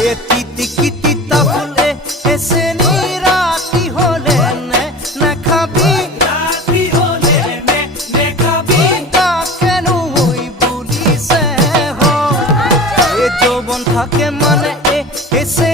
এ তিতি কিতি তাফুলে এসে রাতি হলে নে খাবি রাতি হলে নে খাবি তা কেন হই বলিছে হ এ যৌবন থাকে মানে এসে